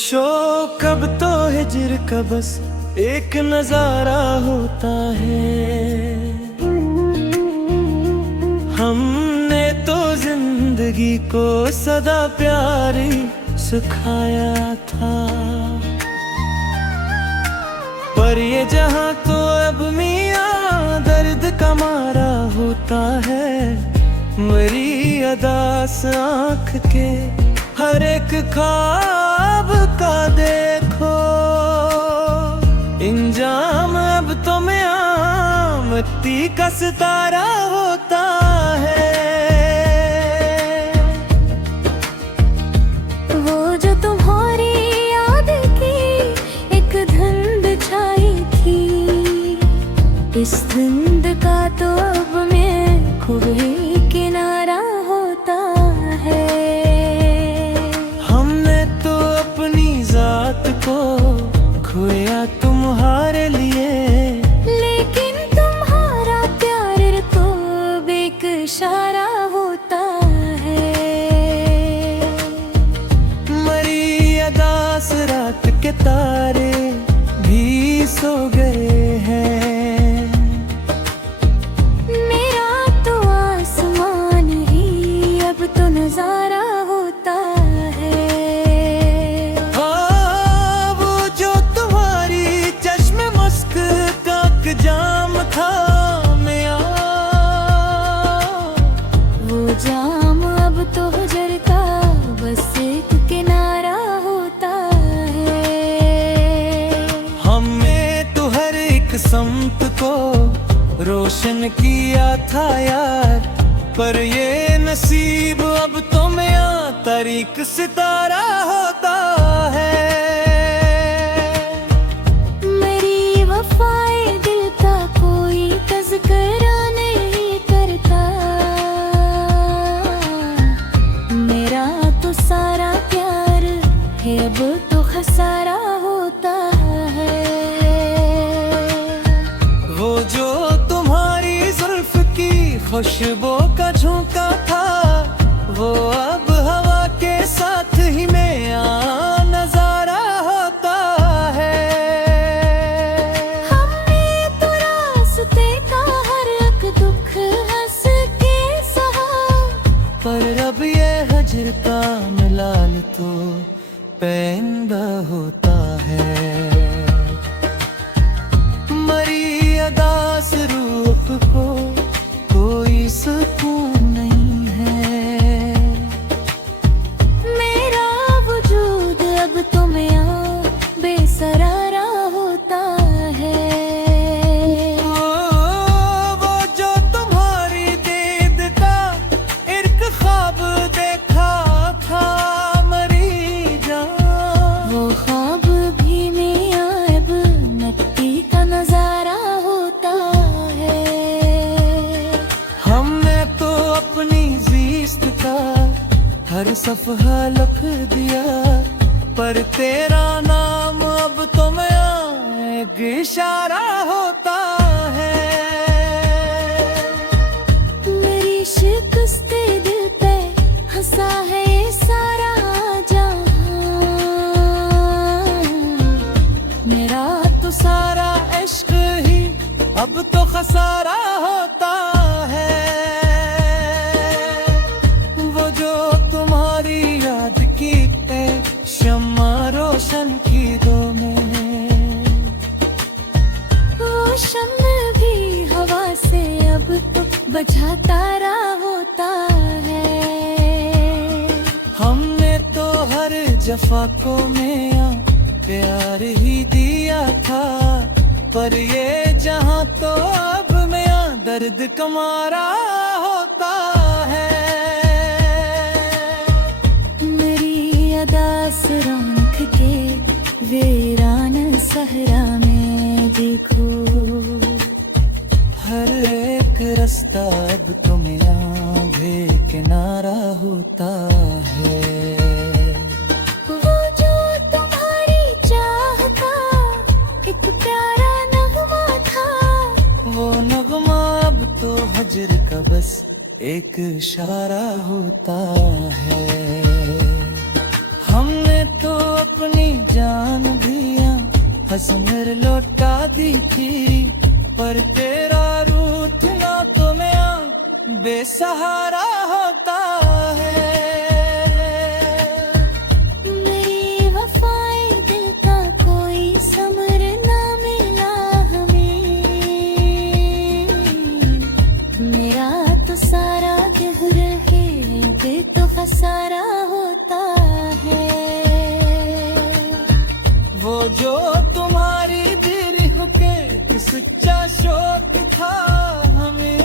शौक अब तो हिजर का बस एक नजारा होता है। हमने तो जिंदगी को सदा प्यारी सिखाया था, पर ये जहां तो अब मियां दर्द का मारा होता है। मेरी अदास आँख के हर एक ख्वाब का देखो इंजाम अब तो मियां का सितारा होता है। वो जो तुम्हारी याद की एक धुंध छाई थी, इस धुंध का तो अब मैं खुद ही किनारा होता है। हमने तो अपनी जात को खोया तुम्हारे लिए, लेकिन तुम्हारा प्यार तो एक इशारा होता है। मरी अदास रात के तारे भी सो गए हैं। मेरा तो आसमान ही अब तो नजारा होता है। हाँ, वो जो तुम्हारी चश्मे मस्क का जाम था मियां, वो जाम अब तो हजर का बस एक किनारा होता है। हमने तो हर एक सम्त को रोशन किया था यार, पर ये नसीब अब तो मियां तारीक सितारा होता है। मेरी वफाए दिल का कोई तज़किरा नहीं करता, मेरा तो सारा प्यार है अब तो खसारा होता है। वो जो तुम्हारी जुल्फ की खुशबू का झोंका था, वो अब हवा के साथ ही मियां नजारा होता है। हमने तो रास्ते का हर एक दुख हंस के सहा, पर अब ये हजर का मिलाल तो पैंदा होता है। मरी अदास रूह को कोई सुकून नहीं है। मेरा वजूद अब तो मियां बेसरारा होता है। वो जो तुम्हारी दीद का एक ख्वाब देखा था मरी जान, वो ख्वाब भी मियां अब मिट्टी का नजारा होता है। हमने तो अपनी जीस्त का हर सफहा लिख दिया, पर तेरा नाम अब तो मियां एक इशारा होता है। मेरी शिकस्ते दिल पे हंसा है ये सारा जहां, मेरा तो सारा इश्क ही अब तो खसारा होता है। वो जो तुम्हारी याद की शम्मा रोशन की दो में, वो शम्म भी हवा से अब तो बुझाता होता है। हमने तो हर जफा को मियां प्यार ही दिया था, पर ये जहां तो अब मियां दर्द कमारा होता है। मेरी अदास आँख के वीरान सहरा में देखो, हर एक रास्ता अब तो मियां बेकिनारा होता है। वो जो तुम्हारी चाह का एक प्यारा नगमा था, वो नगमा अब तो हजर का बस एक इशारा होता है। हमने तो अपनी जान भी हंसनर लौटा दी थी, पर तेरा रूठना तो मैं बेसहारा होता है। मेरी वफाएं दिल का कोई समर ना मिला हमें, मेरा तो सारा गहर है अब तो खसारा होता है। वो जो तुम्हारी दिल के सच्चा शौक था हमें,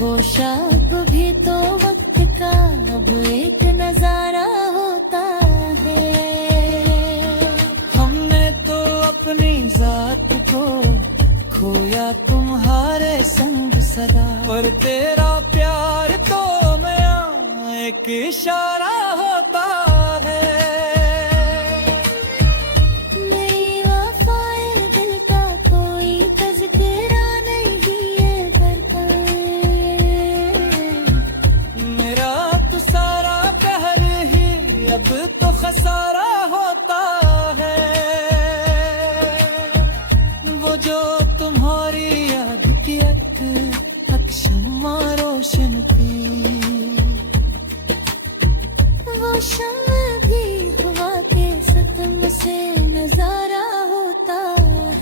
वो शब भी तो वक्त का अब एक नजारा होता है। हमने तो अपनी जात को खोया तुम्हारे संग सदा, पर तेरा प्यार तो मैं एक इशारा होता है। मेरी वफाएं दिल का कोई तज़किरा नहीं करता, मेरा तो सारा कहर ही अब तो खसारा होता है। वो जो तुम्हारी याद की अक्षमा रोशन थी, वो शम्म भी हवा के सतम से नजारा होता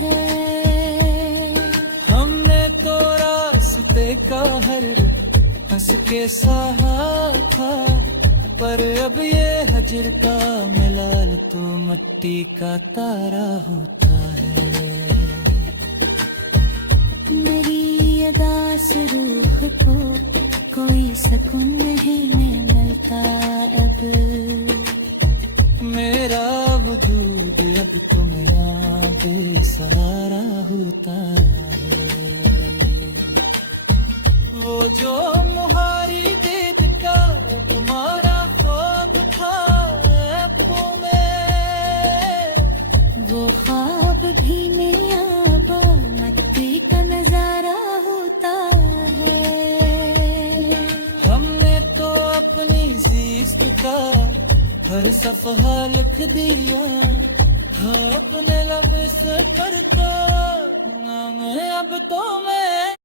है। हमने तो रास्ते का हर हंस के सहा था, पर अब ये हजर का मलाल तो मिट्टी का तारा होता है। मेरी अदा से रूह को कोई सुकून नहीं मिलता अब, मेरा वजूद अब तो मेरा बेसहारा होता है। वो जो मुहारी दीद का तुम्हारा ख्वाब था आँखों में, वो ख्वाब भी मेरा मिट्टी का नजारा होता है। हमने तो अपनी जीस्त का हर सफहा लिख दिया था अपने लब से करता नाम अब तो मैं